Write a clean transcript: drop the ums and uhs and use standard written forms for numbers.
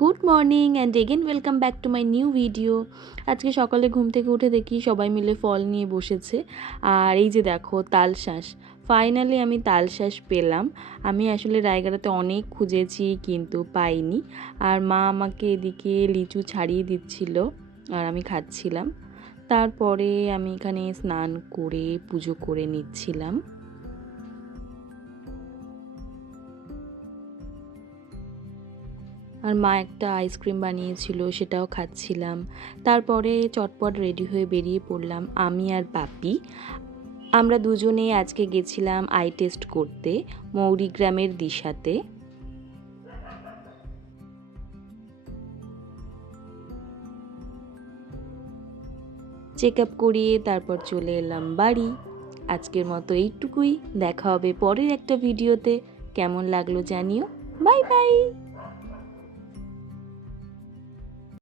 Good morning and again welcome back to my new video. আজকে সকালে ঘুম থেকে উঠে দেখি সবাই মিলে ফল নিয়ে বসেছে। আর এই যে দেখো তালশাঁস, ফাইনালি আমি তালশাঁস পেলাম। আমি আসলে রায়গড়াতে অনেক খুঁজেছি কিন্তু পাইনি। আর মা আমাকে এদিকে লিচু ছাড়িয়ে দিচ্ছিল আর আমি খাচ্ছিলাম। তারপরে আমি এখানে স্নান করে পুজো করে নিচ্ছিলাম। আর মা একটা আইসক্রিম বানিয়েছিল, সেটাও খাচ্ছিলাম। তারপরে চটপট রেডি হয়ে বেরিয়ে পড়লাম আমি আর বাপি। আমরা দুজনে আজকে গেছিলাম আই টেস্ট করতে মৌরিগ্রামের দিশাতে। চেক আপ করিয়ে তারপর চলে এলাম বাড়ি। আজকের মতো এইটুকুই, দেখা হবে পরের একটা ভিডিওতে। কেমন লাগলো জানিও। Bye bye.